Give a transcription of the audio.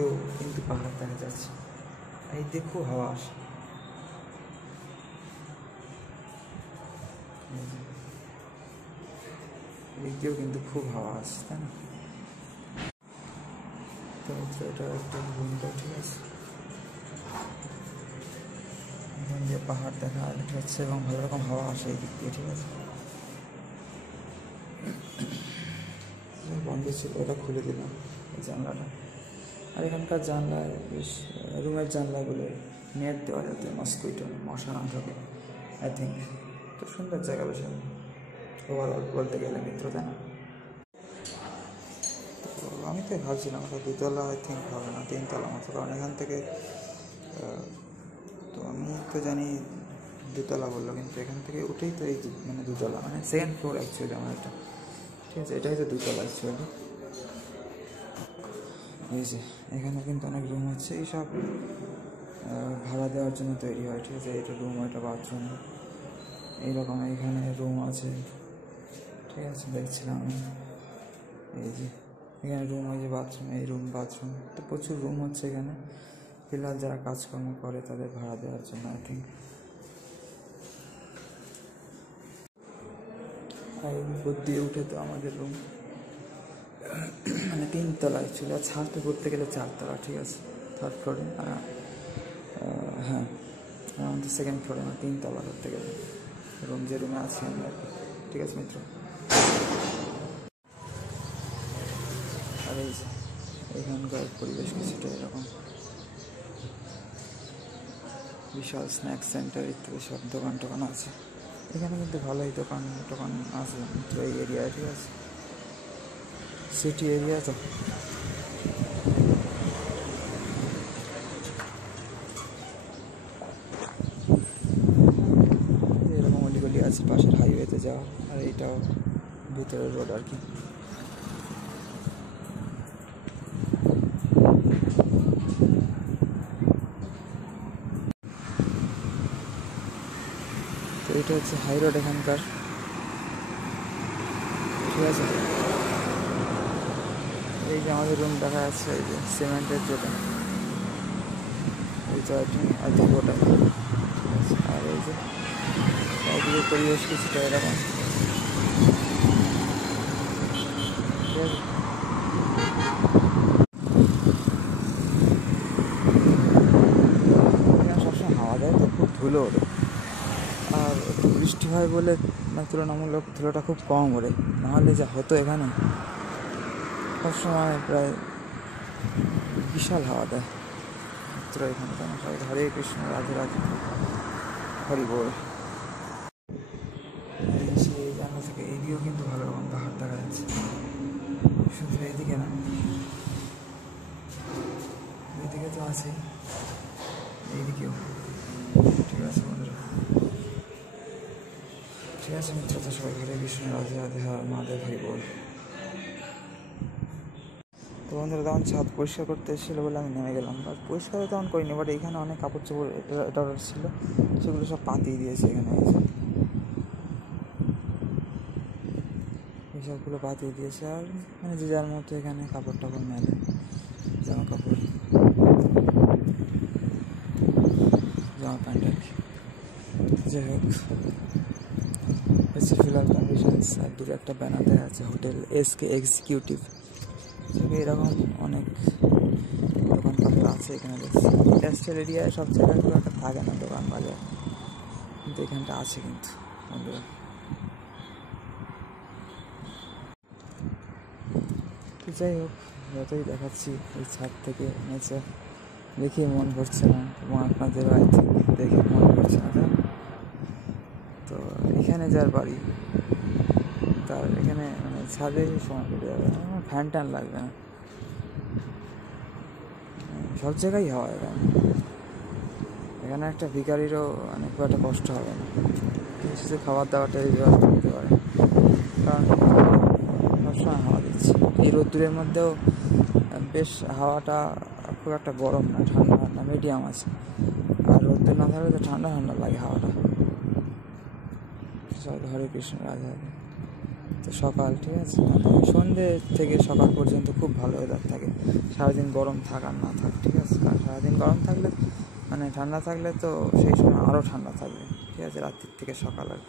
এও কিন্তু পাহাড় দেখা যাচ্ছে। এই দেখো হাওয়া আসে, এদিক দিয়েও কিন্তু খুব হাওয়া আসছে, তাই না? তো এটা একটা রুমটা, ঠিক আছে, এখান দিয়ে পাহাড় দেখা যাচ্ছে এবং ভালো রকম হাওয়া আসে এই দিক দিয়ে, ঠিক আছে। বন্ধ ছিল, ওটা খুলে দিলাম এই জানলাটা। আর এখানকার জানলায় বেশ, রুমের জানলাগুলো নেট দেওয়া, যাতে মস্কুইটো মশা না ঢোকে, আই থিঙ্ক। তো সুন্দর জায়গা বেশ ওভারঅল বলতে গেলে মিত্র, তাই না? তো আমি তো ভাবছিলাম ওটা দুতলা আই থিঙ্ক হবে না, তিনতলা মতো, কারণ এখান থেকে তো আমি তো জানি দুতলা বললো, কিন্তু এখান থেকে উঠেই তো এই মানে দুতলা, মানে সেকেন্ড ফ্লোর অ্যাকচুয়ালি আমার এটা, ঠিক আছে। এটাই তো দুতলা অ্যাকচুয়ালি। এই যে এখানে কিন্তু অনেক রুম হচ্ছে, এইসব ভাড়া দেওয়ার জন্য তৈরি হয়, ঠিক আছে। এটা রুম, এটা বাথরুম, এইরকম এখানে রুম আছে, ঠিক আছে। দেখছিলাম আমি, এই যে এখানে রুম, ওই যে বাথরুম, এই রুম বাথরুম, তো প্রচুর রুম হচ্ছে এখানে। ফিলহাল যারা কাজকর্ম করে তাদের ভাড়া দেওয়ার জন্য আই থিঙ্ক। আর উপর দিয়ে উঠে তো আমাদের রুম, মানে তিনতলায় ছিল, আর ছাদটা করতে গেলে চারতলা, ঠিক আছে, থার্ড ফ্লোরে। হ্যাঁ, আমাদের সেকেন্ড ফ্লোরে, আমার তিনতলা করতে গেলে রুম, যে রুমে আছি আমি আর কি, ঠিক আছে মিত্র। আর এই যে এখানকার পরিবেশ কিছুটা এরকম, বিশাল স্ন্যাক্স সেন্টার ইত্যাদি সব দোকান টোকান আছে এখানে, কিন্তু ভালোই দোকান টোকান আছে মিত্র এই এরিয়ায়, ঠিক আছে। সিটি এরিয়া তো। এরকম অলিগলি আছে পাশের হাইওয়েতে যাওয়া, আর এইটাও ভিতরের রোড আর কি। তো এটা হচ্ছে হাই রোড এখানকার, ঠিক আছে। এই যে আমাদের রুম দেখা যাচ্ছে, এই যে সিমেন্টের যেটা, এই তো আই থিঙ্ক ওটাই, আর এই যে চারিদিকে পরিবেশ কিছুটা এরকম, ঠিক আছে। সবসময় হাওয়া দেয় তো খুব ধুলো ওঠে, আর একটু বৃষ্টি হয় বলে তুলনামূলক ধুলোটা খুব কম ওঠে, নাহলে যা হতো এখানে সবসময় প্রায় বিশাল হাওয়া দেয় মিত্র এখানে, তাই না? সবাই হরে কৃষ্ণ, রাধে রাধে, হরি বল। সেই জায়গা থেকে এইদিকেও কিন্তু ভালো রকম পাহাড় দেখা যাচ্ছে, শুধু এইদিকে না, এইদিকে তো আছে, এইদিকেও, ঠিক আছে বন্ধুরা, ঠিক আছে মিত্র। তো সবাই হরে কৃষ্ণ, রাধে রাধে, মহাদেব, হরি বল। তো বন্ধুরা তখন ছাদ পরিষ্কার করতে এসেছিলো বলে আমি নেমে গেলাম, বাট পরিষ্কার তেমন করিনি, বাট এইখানে অনেক কাপড় চোপড় এটা ছিল, সেগুলো সব পাতিয়ে দিয়েছে এখানে, এইসবগুলো পাতিয়ে দিয়েছে। আর মানে যে যার মতো এখানে কাপড় টাপড় মেলে, জামা কাপড়, জামা প্যান্ট আর কি। যাই হোক, হচ্ছে ফিলহাল কন্ডিশনস। আর দূরে একটা ব্যানার দেওয়া আছে, হোটেল SK এক্সিকিউটিভ, এরকম অনেক দোকান পাশে আছে এখানে। দেখছি ইন্ডাস্ট্রিয়াল এরিয়ায় সব জায়গায় খুব একটা থাকে না দোকান বাজার, কিন্তু এখানটা আছে কিন্তু বন্ধুরা। তো যাই হোক, যতই দেখাচ্ছি এই ছাদ থেকে নেচার দেখে মন ভরছে না, এবং আপনাদেরও আই থিঙ্ক দেখে মন ভরছে না, তাই। তো এখানে যার বাড়ি, তার এখানে মানে ছাদে সময় কেটে যাবে, ফ্যান ট্যান লাগবে না, সব জায়গায় হাওয়া। এখানে একটা ভিখারিরও মানে খুব একটা কষ্ট হবে না, শুধু খাবার দাবারটা এই ব্যবস্থা করতে পারে, কারণ সবসময় হাওয়া দিচ্ছে। এই রোদ্দুরের মধ্যেও বেশ হাওয়াটা খুব একটা গরম না, ঠান্ডা ঠান্ডা মিডিয়াম আছে, আর রোদ্দুর না থাকলে তো ঠান্ডা ঠান্ডা লাগে হাওয়াটা। হরে কৃষ্ণ, রাধে রাধে। তো সকাল, ঠিক আছে, মানে সন্ধ্যে থেকে সকাল পর্যন্ত খুব ভালো ওয়েদার থাকে, সারাদিন গরম থাক আর না থাক, ঠিক আছে। কারণ সারাদিন গরম থাকলে মানে ঠান্ডা থাকলে তো সেই সময় আরও ঠান্ডা থাকবে, ঠিক আছে, রাত্রির থেকে সকাল আর